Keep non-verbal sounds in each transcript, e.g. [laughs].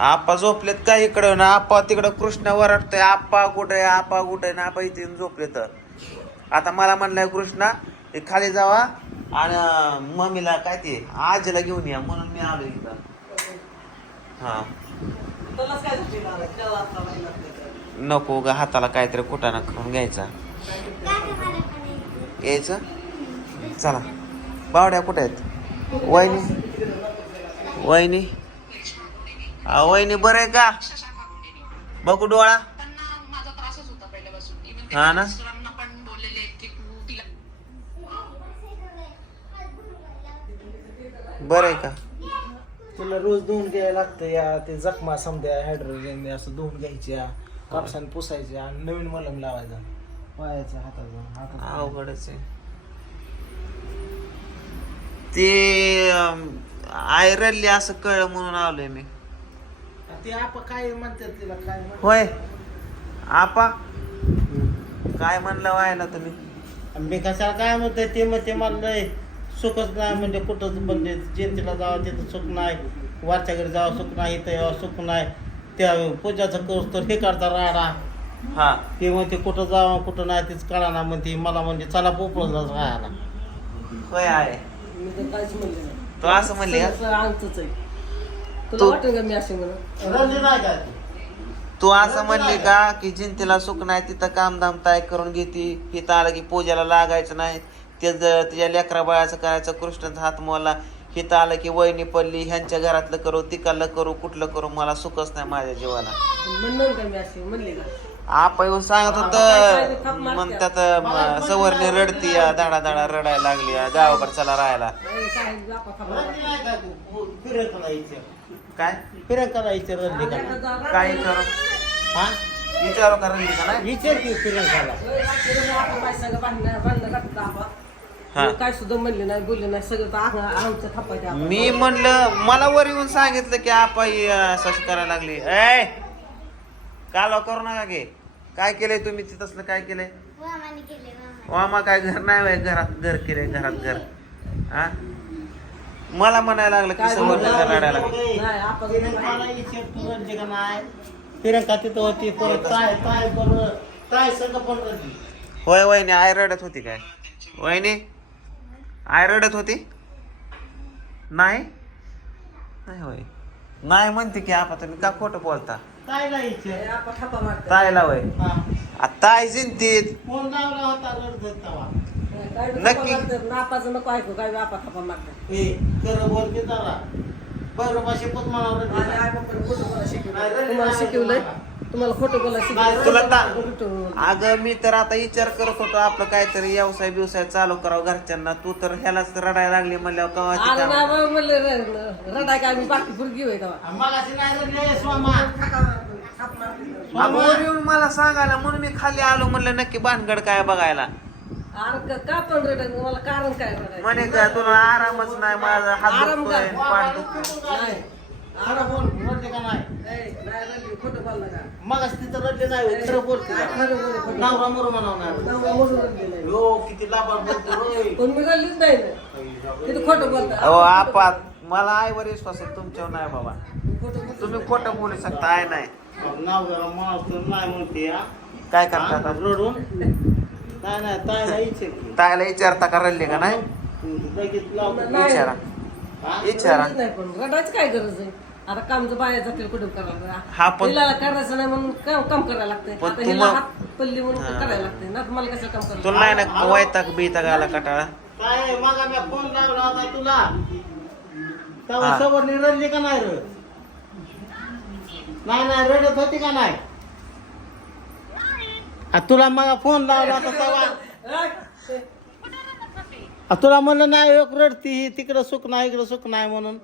आप्पा झोपलेत का इकडं? ना आप्पा तिकडं कृष्ण वरटतोय आप्पा कुठे आप्पा कुठे ना आप्पा इथे झोपले तर आता मला म्हणलाय कृष्णा ते खाली जावा आणि मम्मीला काय ते आजीला घेऊन या. म्हणून मी आलो इथं. हा. काय. नको ग हाताला काहीतरी कुटाणा खाऊन घ्यायचा. यायचं? चला. बावड्या कुठे आहेत? वहिनी? वहिनी? वहिनी बरं आहे का? बघू डोळा. होता हा ना? बरं आहे का? तुला रोज धुवून घ्यायला लागतं या ते जखमा समद्या हायड्रोजन असं धुवून घ्यायच्या कापसाने पुसायच्या आणि नवीन मलम लावायचा. पायाच्या हाताचा हातात अवघडच आहे. ते रडली असं कळलं म्हणून आलोय मी. ते आप काय म्हणतात तिला काय म्हणतात? होय. आपा? काय म्हणलं व्हायला तुम्ही? मी कशाला काय म्हणतोय ते मग ते मला लय सुखच नाही म्हणजे कुठंच म्हणजे जयंतीला जावं तिथं सुख नाही. वरच्या घरी जावं सुख नाही इथं यावं सुख नाही. त्या पूजाचं करूस तर हे करता राडा. हा. ते म्हणते कुठं जावं कुठं नाही तेच कळाना म्हणते. मला म्हणजे चला पोपळला राहायला. होय आहे. मी तर काहीच म्हणले नाही. तू असं म्हणली का? सगळं अंगच आहे. तुला तू- वाटेल का मी असे म्हणून रडली नाही का ती? तू असं म्हणली का की जिंतीला सुख नाही तिथं कामधाम ताय करून घेते इथं आलं की पूजाला लागायचं नाही ते जर तिच्या लेकरा बाळाचं करायचं कृष्णाचा हात मोला इथं आलं की वहिनी पडली ह्यांच्या घरातलं करू तिकडलं करू कुठलं करू मला सुखच नाही माझ्या जीवाला म्हणलं का मी असे म्हणले का आप येऊन सांगत होत म्हणतात म, सवरणी रडती धाडा धाडा रडायला लागली गावाकडे चला राहायला काय बापा. रडली नाही तू? काय? फिरायला विचार रडली का? काय विचारू? हा? विचारू का रडली का नाही विचार की बाई बाबा. हा. मी काय सुद्धा म्हणले नाही बोलले नाही सगळं तर आंग- आमचं थापायचं. मी म्हणलं मला वर येऊन सांगितलं की आपा ही असं करायला लागली. ए कालवा करू नका गे? काय केलंय तुम्ही तिथं? तसलं काय केलंय? वामाने केले मामा काय घर नाही व्हय, घरात घर केलंय घरात घर. हा? मला म्हणायला लागलं की काय समोर बोलला? रडायला लागली. नाही, आपण- फिरायला विचार तू रडली का नाही? फिरायला तिथं होती परत काय काय बरं काय सगळं पण रडली होय वहिनी आय रडत होती काय? वहिनी आय रडत होती? नाही? नाही होय. नाही म्हणते की आपा तुम्ही का खोटं बोलता? काय नाही. तायला वय हा. आता जिंतीत. फोन लावला होता रडत नक्की. थापा मारतात. नापाचं नको ऐकू काय थापा खरं बोलते जरा मला. आई खोटं बोलायला शिकवलं. तुम्हाला नाही. शिकवलंय तुम्हाला खोटं बोलायला शिकवलं. तुला ता- खोटं- अगं मी तर आता विचार करत होतो आपलं काहीतरी व्यवसाय बिवसाय चालू करावं घरच्यांना तू तर ह्यालाच रडायला लागली म्हणल्यावर म्हणले र- रडाय काय मी बाकी पुरगी होय तेव्हा. मगाशी नाही रडली स्वामा वर येऊन मला सांगायला म्हणून मी खाली आलो म्हणलं नक्की भानगड काय बघायला अरे क- का पण रडाय मला कारण काय रडायचं? म्हणे का तुला आरामच नाही माझा हात आराम दुखतोय कर. पाठ दुखतोय नाही. खरं बोल रडली का नाही रडली, खोटं तिथं रडली नाही खरं काय जरा. खरं बोल, खोटं. नवरा मोर म्हणावं नवरा म्हणून रडली नाही. हो किती लाभार बोलतो रोय. [laughs] पण मी रडलीच नाही ना. तिथं खोटं बोलता. अहो आपा मला आईवर विश्वास आहे तुमच्यावर नाही बाबा खोटं बोलता. तुम्ही खोटं बोलू शकता आय नाही नवरा माणूस नाही म्हणते हा. काय करता आता? रडून तायला विचारता का. रडली का नाही. विचारा? विचारा रडलीच नाही पण रडायची काय गरज आहे? आता काम तर बाया जातील कुठे करायला? हा, पण- हिला करायचं नाही म्हणून काम काम करायला लागतंय. पण आता हिला तुम्हा- हात पल्ली म्हणून हा. करायला लागतंय ना तुम्हाला कसं काम करायला? तुला नाही ना वैताग बिताग आला कटाळा? काय मग मी फोन लावला होता तुला. हा. तेव्हा सवरणी रडली का नाही र नाही नाही रडत होती का नाही? आ, तुला मग फोन लावला होता तेव्हा. आ, तुला म्हणलं नाही एक रडती ही तिकडं सुख नाही इकडं सुख नाही म्हणून.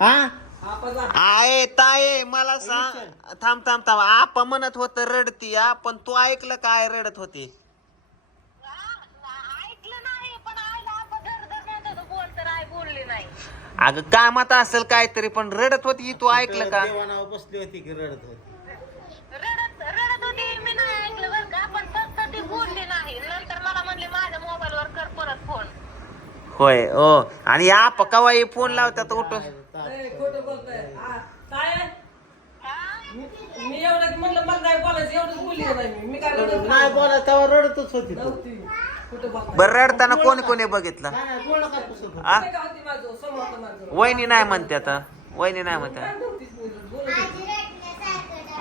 हा. आये ताये मला सांग थांब थांब थांब. आपा म्हणत होत रडती या पण तू ऐकलं काय रडत होती? अगं कामात असेल काहीतरी पण रडत होती तू ऐकलं का? देवानावर बसली होती की रडत होती? फोन. होय ओ. आणि आप कवा फोन लावतात उठून. खोटं बोलताय. आ, काय? मी- मी एवढं म्हणलं मला नाही बोलायचं एवढं बोलली नाही मी. मी काय रडत नाही? बोला तेव्हा रडतच होती तू. नव्हती. कुठं बोलणार बरं रडताना कोणी कोणी बघितलं? नाही, नाही, डोळं का पुसत होती? आ? का होती माझं? समोर होतं माझं? वहिनी नाही म्हणते आता. वहिनी नाही म्हणते. काय नव्हतीच मी बोलत होती.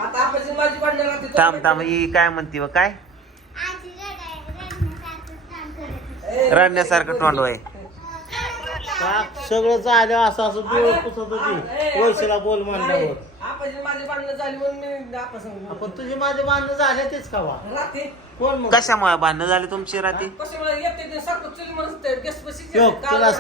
आता आपण माझी भांडणं राहते तो थांब थांब ही काय म्हणते व काय ए, रडण्यासारखं तोंड वय पाक सगळं झालं असं असं डोळं पुसत होती वैशीला बोल माझी भांडणं झाली म्हणून मी आपण तुझी माझे बांधणं झाले तेच का वा राहते कोण मग. कशामुळे भांडणं झाली तुमची राती कशामुळे? येते ते सारखं चुली म्हणते गॅस पशी यो, तुला-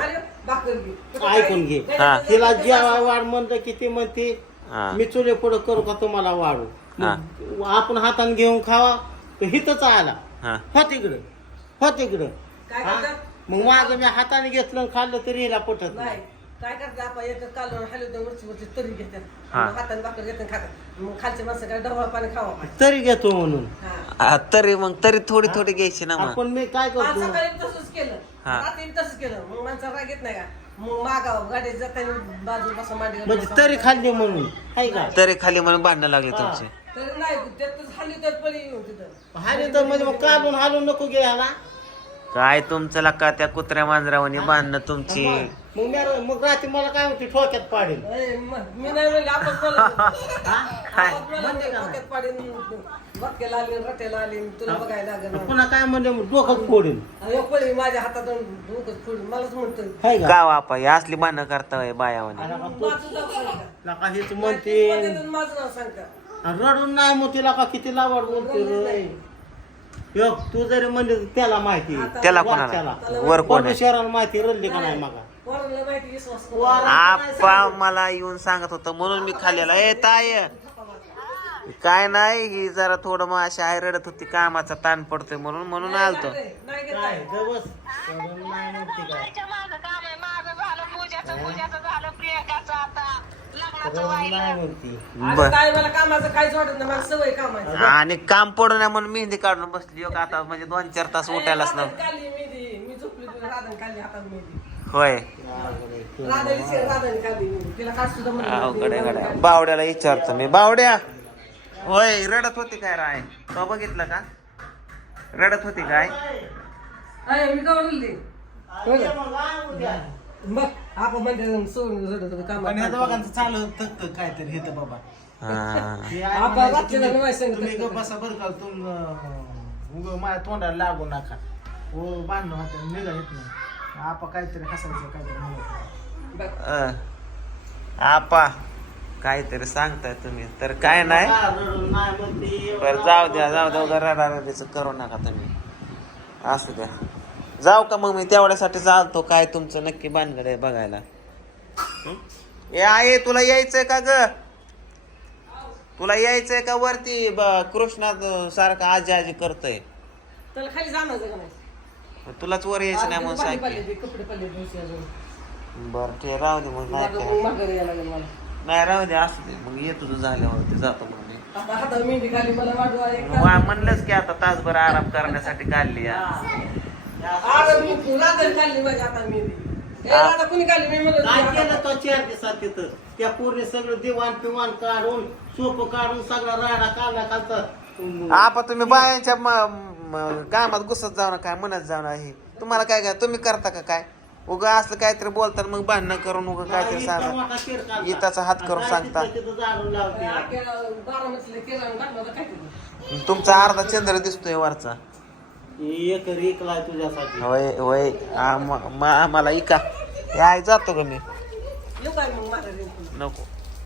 भाकर घे. ऐकून घे. हा. तिला जेव्हा वाढ म्हणलं की ती म्हणते हा. मी चुले पुढं करू का तुम्हाला वाढू? हा. मग आपण हाताने घेऊन खावा तो हिथच आला. हा. हो तिकडं. हो तिकडं. काय हा? करतात? मग माझं मी हाताने घेतलं आणि खाल्लं तरी हिला पटत नाही. नाही. काय करतात आपण वरची वरची तरी घेतात हा. मग हाताने भाकर घेतात आणि खातात. मग खालच्या माणसं काय पाणी खावा पाहिजे तरी घेतो म्हणून. हा. आ, तरी मग तरी थोडी थोडी घ्यायची ना मग. आपण मी काय काल करतो? सकाळी तसंच केलं. हा. रात्री तसंच केलं. मग माणसं राग येत नाही का? मग मागावं गाडी जाताना बाजू बसा मांडी म्हणजे तरी खाल्ली म्हणून आहे का? तरी खाली म्हणून भांडणं लागली तुमची. तरी नाही त्यातच हल्ली तर पळी येऊन तिथं. हानी तर म्हणजे मग काढून हालून नको घ्यायला. काय तुमचं लका त्या कुत्र्या मांजरावानी भांडणं तुमची? मग मी मग रात्री मला काय होती ठोक्यात पाडेल. ए, म- मी नाही म्हणले आपण. हा? डोक्यात पाडीन, तुला बघायला लागेल. पुन्हा काय म्हणजे मग डोकं फोडेल. पळी माझ्या हातातून डोकं फोडून मलाच का? ही असली भांडणं करता बायावानी. माझं नाव सांगा हेच म्हणते. म्हणते माझं नाव सांगता रडून नाही मग तिला का किती लावाड बोलते रे. यो, तू जरी म्हणले तर त्याला माहिती त्याला. कोणाला? वर कोण आहे? शहराला माहिती रडली का नाही मगा? पोरांना माहिती विश्वास करू. वर- आपा मला येऊन सांगत होतं म्हणून मी खाल्लेला. ए ताय काय नाही ही जरा थोडं मग अशी आहे रडत होती कामाचा ताण पडतोय म्हणून म्हणून आलतो. नाही, नाही घेत काय? नाही. गवस? रडून नाही म्हणते काय? जायच्या माझं काम आहे माझं झालं पूजाचं पूजाचं झालं प्रियंकाचं आता आणि बर. काय मला कामाचं काहीच वाटत नाही मला सवय कामाची. आणि काम पडू नये म्हणून मेहंदी काढून बसली हो का आता म्हणजे दोन चार तास उठायलाच राधाने नव्हतं. काढली मेहंदी. मी झोपली तुला राधाने काढली हातात मेहंदी. होय. राधाने राधाने काढली मेहंदी. तिला काढ सुद्धा म्हणलं अवघड आहे, राधाने अवघड आहे. काढली. बावड्याला विचारतो मी. बावड्या! होय रडत होती काय राय? तो बघितलं का? रडत होती काय? अय, मी का बोलली. बघ आपण म्हणजे सोडून रडत होतो पण ह्या. दोघांचं चालू थकतं काहीतरी हेत बाबा. हा. हे आई आपण म्हणायची, रात्रीला तुम्ही- नाही सांगत तुम्ही होतं. गप्प बसा बरं का तुम उग माझ्या तोंडाला लागू नका. हो बांधणं होतं निघा येत नाही आपा काहीतरी हसायचं काहीतरी म्हणत बघ. अ, आपा काहीतरी सांगताय तुम्ही. तर काय नाही. बरं जाऊ द्या जाऊ द्या उगा रडारडीचं करू नका तुम्ही. असू द्या. जाऊ का मग मी तेवढ्यासाठी चालतो. काय तुमचं नक्की भानगड आहे बघायला. हं? ए आहे तुला यायचंय का ग? तुला यायचंय का वरती? ब- कृष्णात सारखं आजी आजी करतोय. त्याला खाली जाणार का नाही? तुलाच वर यायचं नाही म्हणून पाणी सांग पडले ते, कपडे पडले दिवशी अजून. बर ते राहू दे मग नाही मागं- काय. मागं यायला लागेल मला. नाही राहू दे असू दे. मग ये तुझं झाल्यावरती जातो मग मी. आता हातावर मेहंदी खाली मला वाढवा एक वा म्हणलंच की आता तासभर आराम करण्यासाठी काढली या. अरे मी राधाने काढली माझ्या हातात मेहंदी ए, राधा कुणी काढली? मी म्हणलं काय तुझ्या केलं हातात. तो चार दिवसात तिथं त्या पूर्ण सगळं दिवाण पिवाण काढून सोपं काढून सगळा राडा काढला खालचा. आपा तुम्ही बायांच्या म- म- कामात घुसत जाऊ ना काय म्हणत जाऊ ना हे तुम्हाला काय काय तुम्ही करता का काय? उगा असलं काहीतरी बोलतात मग भांडणं करून उगा काहीतरी सांगा इताचा हात करून सांगता. बारामतीला केलं आणि काय? तुमचा अर्धा चंद्र दिसतोय वरचा. एक रेकलाय तुझ्यासाठी. होय होय. आम- म- आम्हाला इका. हे आहे जातो का मी? येऊ काय मग माझ्या घरी? नको.